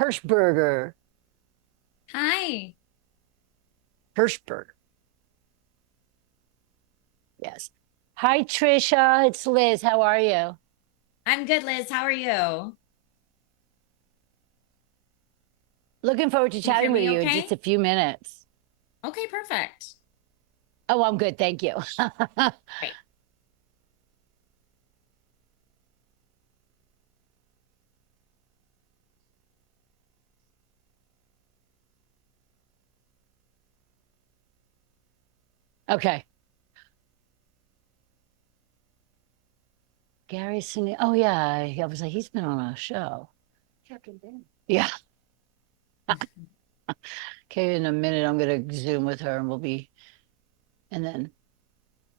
Hershberger. Hi, Hershberger. Yes. Hi, Trisha. It's Liz. How are you? I'm good, Liz. How are you? Looking forward to Can you hear chatting with me you in just a okay? few minutes. Okay, perfect. Oh, I'm good. Thank you. Great. Okay. Gary Sinise. Oh, yeah. I was like, he's been on a show. Yeah. Okay. In a minute, I'm going to Zoom with her and and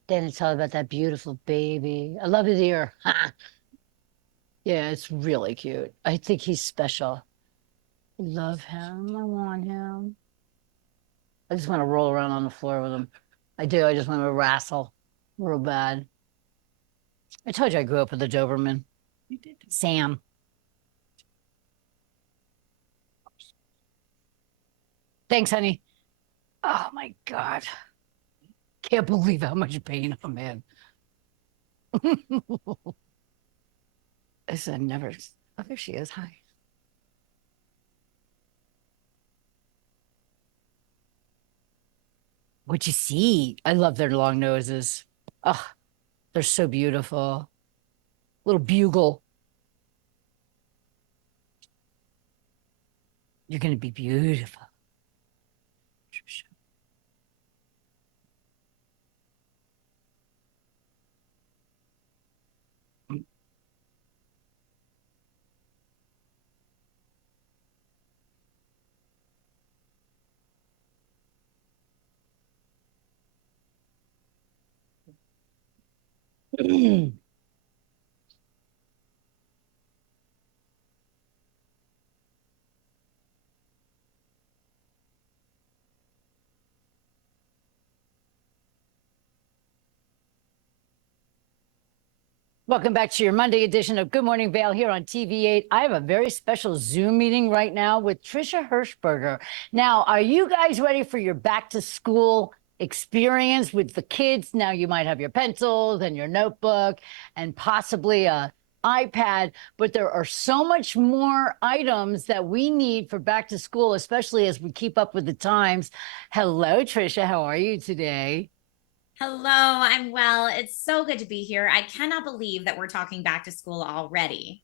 then it's all about that beautiful baby. I love his ear. Yeah, it's really cute. I think he's special. I love him. I want him. I just want to roll around on the floor with him. I do. I just want to wrestle real bad. I told you I grew up with a Doberman. You did. Sam. Thanks, honey. Oh my God. Can't believe how much pain I'm in. I said never. Oh, there she is. Hi. What'd you see? I love their long noses. Oh, they're so beautiful. Little bugle. You're gonna be beautiful. Welcome back to your Monday edition of Good Morning Vale here on TV8. I have a very special Zoom meeting right now with Trisha Hershberger. Now, are you guys ready for your back to school experience with the kids? Now you might have your pencils and your notebook and possibly a iPad, but there are so much more items that we need for back to school, especially as we keep up with the times. Hello, Trisha. How are you today? Hello, I'm well. It's so good to be here. I cannot believe that we're talking back to school already.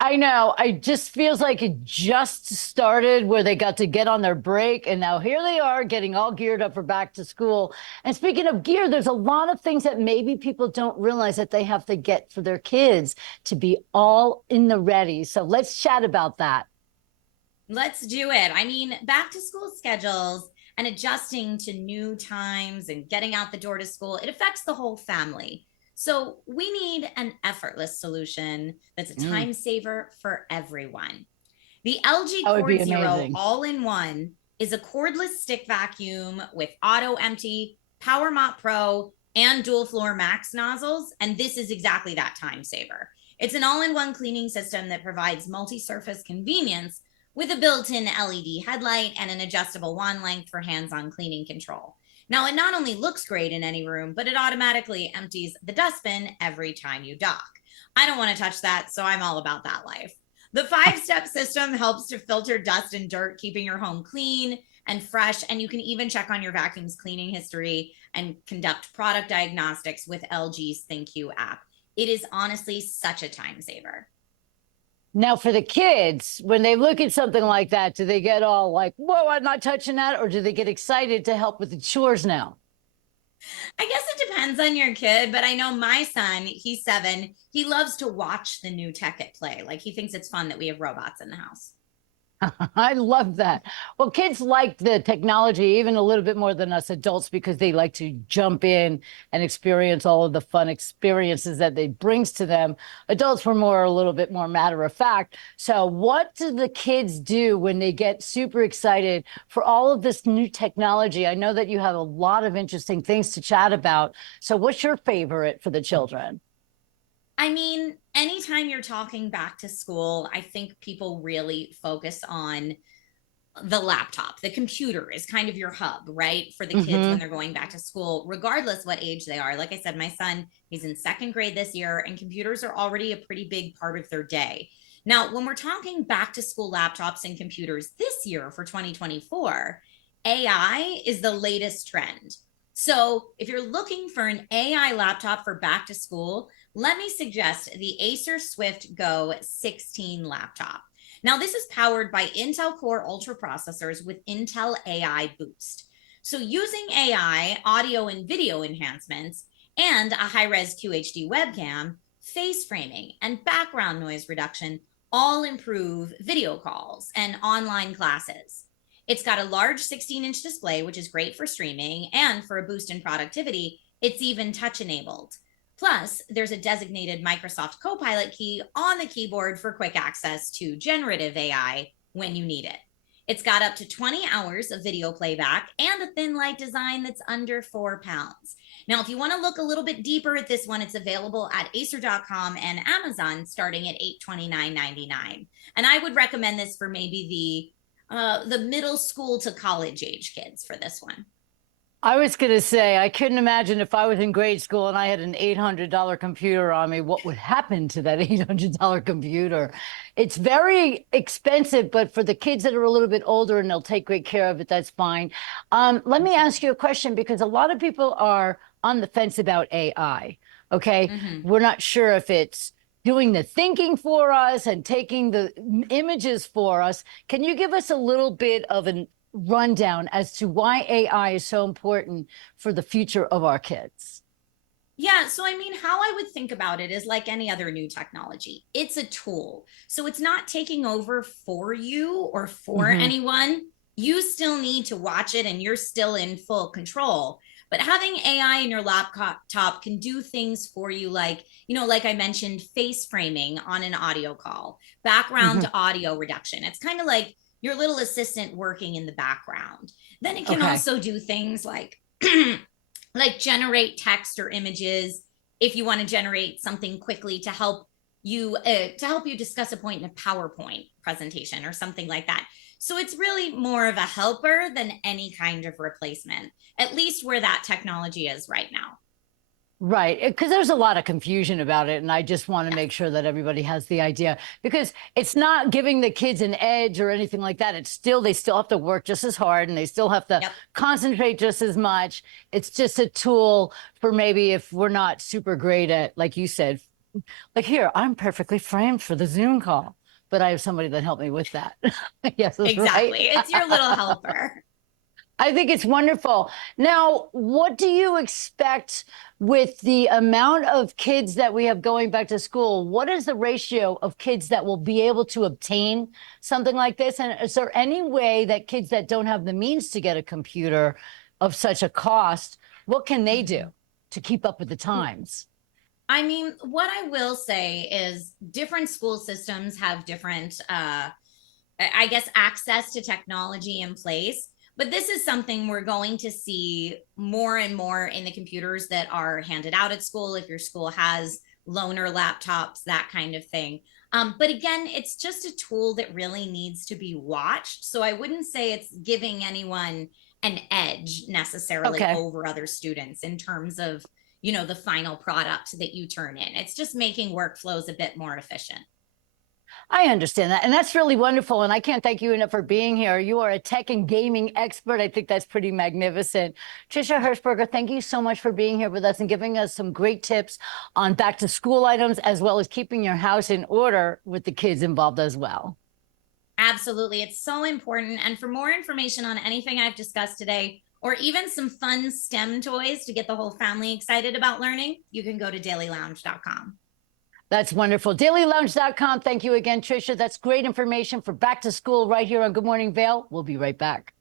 I know. I just feels like it just started where they got to get on their break. And now here they are getting all geared up for back to school. And speaking of gear, there's a lot of things that maybe people don't realize that they have to get for their kids to be all in the ready. So let's chat about that. Let's do it. I mean, back to school schedules and adjusting to new times and getting out the door to school, it affects the whole family. So we need an effortless solution that's a Mm, time saver for everyone. The LG that would be Cord Zero amazing. All in One is a cordless stick vacuum with auto empty, Power Mop Pro, and dual floor max nozzles. And this is exactly that time saver. It's an all in one cleaning system that provides multi surface convenience with a built in LED headlight and an adjustable wand length for hands on cleaning control. Now, it not only looks great in any room, but it automatically empties the dustbin every time you dock. I don't want to touch that, so I'm all about that life. The 5 step system helps to filter dust and dirt, keeping your home clean and fresh. And you can even check on your vacuum's cleaning history and conduct product diagnostics with LG's ThinQ app. It is honestly such a time saver. Now, for the kids, when they look at something like that, do they get all like, whoa, I'm not touching that? Or do they get excited to help with the chores now? I guess it depends on your kid, but I know my son, he's 7. He loves to watch the new tech at play. Like he thinks it's fun that we have robots in the house. I love that. Well, kids like the technology even a little bit more than us adults because they like to jump in and experience all of the fun experiences that it brings to them. Adults were more a little bit more matter of fact. So, what do the kids do when they get super excited for all of this new technology? I know that you have a lot of interesting things to chat about. So, what's your favorite for the children? I mean, anytime you're talking back to school, I think people really focus on the laptop. The computer is kind of your hub, right? For the kids when they're going back to school, regardless what age they are. Like I said, my son, he's in second grade this year, and computers are already a pretty big part of their day. Now, when we're talking back to school laptops and computers this year for 2024, AI is the latest trend. So if you're looking for an AI laptop for back to school, let me suggest the Acer Swift Go 16 laptop. Now, this is powered by Intel Core Ultra processors with Intel AI Boost. So using AI, audio and video enhancements, and a high-res QHD webcam, face framing, and background noise reduction all improve video calls and online classes. It's got a large 16-inch display, which is great for streaming, and for a boost in productivity, it's even touch-enabled. Plus, there's a designated Microsoft Copilot key on the keyboard for quick access to generative AI when you need it. It's got up to 20 hours of video playback and a thin light design that's under 4 pounds. Now, if you want to look a little bit deeper at this one, it's available at acer.com and Amazon starting at $829.99. And I would recommend this for maybe the middle school to college age kids for this one. I was going to say, I couldn't imagine if I was in grade school and I had an $800 computer on me, what would happen to that $800 computer? It's very expensive, but for the kids that are a little bit older and they'll take great care of it, that's fine. Let me ask you a question, because a lot of people are on the fence about AI, okay? We're not sure if it's doing the thinking for us and taking the images for us. Can you give us a little bit of an rundown as to why AI is so important for the future of our kids? Yeah, so I mean, how I would think about it is like any other new technology. It's a tool. So it's not taking over for you or for anyone. You still need to watch it and you're still in full control. But having AI in your laptop can do things for you like, like I mentioned, face framing on an audio call, background audio reduction. It's kind of like your little assistant working in the background. Then it can also do things like like generate text or images if you want to generate something quickly to help you discuss a point in a PowerPoint presentation or something like that. So it's really more of a helper than any kind of replacement, at least where that technology is right now. Right, because there's a lot of confusion about it, and I just want to make sure that everybody has the idea, because it's not giving the kids an edge or anything like that. It's still, they still have to work just as hard and they still have to concentrate just as much. It's just a tool for maybe if we're not super great at, like you said, like here, I'm perfectly framed for the Zoom call, but I have somebody that helped me with that. Yes, that's exactly. Right. It's your little helper. I think it's wonderful. Now, what do you expect with the amount of kids that we have going back to school? What is the ratio of kids that will be able to obtain something like this? And is there any way that kids that don't have the means to get a computer of such a cost, what can they do to keep up with the times? I mean, what I will say is different school systems have different, I guess, access to technology in place. But this is something we're going to see more and more in the computers that are handed out at school, if your school has loaner laptops, that kind of thing. But again, it's just a tool that really needs to be watched. So I wouldn't say it's giving anyone an edge necessarily over other students in terms of, the final product that you turn in. It's just making workflows a bit more efficient. I understand that. And that's really wonderful. And I can't thank you enough for being here. You are a tech and gaming expert. I think that's pretty magnificent. Trisha Hershberger, thank you so much for being here with us and giving us some great tips on back to school items, as well as keeping your house in order with the kids involved as well. Absolutely. It's so important. And for more information on anything I've discussed today, or even some fun STEM toys to get the whole family excited about learning, you can go to dailylounge.com. That's wonderful. Dailylounge.com. Thank you again, Trisha. That's great information for back to school right here on Good Morning Vail. We'll be right back.